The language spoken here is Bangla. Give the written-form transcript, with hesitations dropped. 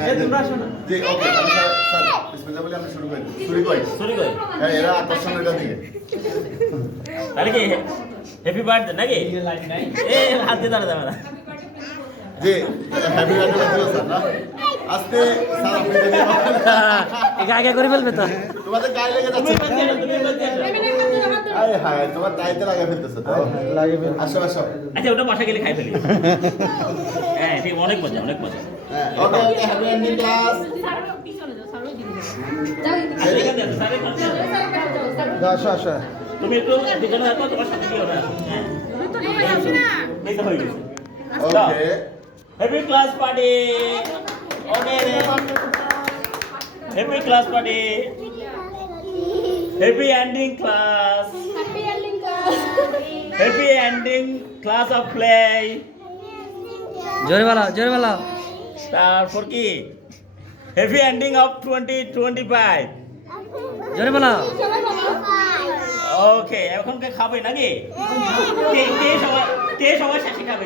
জি ওকে স্যার বিসমিল্লাহ বলে আমরা শুরু করি শুরু করি হ্যাঁ এরা আকর্ষণের দিকে তাহলে কি হ্যাপি বার্থডে নাকি এই হাত দিয়ে দাঁড়া দাঁড়া জি হ্যাপি বার্থডে ছিল স্যার না আজকে স্যার আপনি একা আগে করে ফেলবে তো তোমাদের গায়ে লেগে যাচ্ছে আরে হ্যাঁ তোমার টাইতে লাগা ফেলতেছে তো লাগে আসো আসো আচ্ছা ওটা বাসা গেলে খাই ফেলি হ্যাঁ ঠিক অনেক মজা অনেক মজা ওকে ওকে হ্যাপি এন্ডিং ক্লাস আসো আসো তুমি একটু দুজনে থাকো তোমার সাথে কি ওরা হ্যাঁ মেসা হয়ে গেছে ওকে happy class party okay happy class party happy ending class happy ending class of play জোরে বলো তারপর কি হ্যাপি এন্ডিং অফ 2025 জোরে বলো ওকে এখন কে খাবে নাকি কে সবাই শেষে খাবে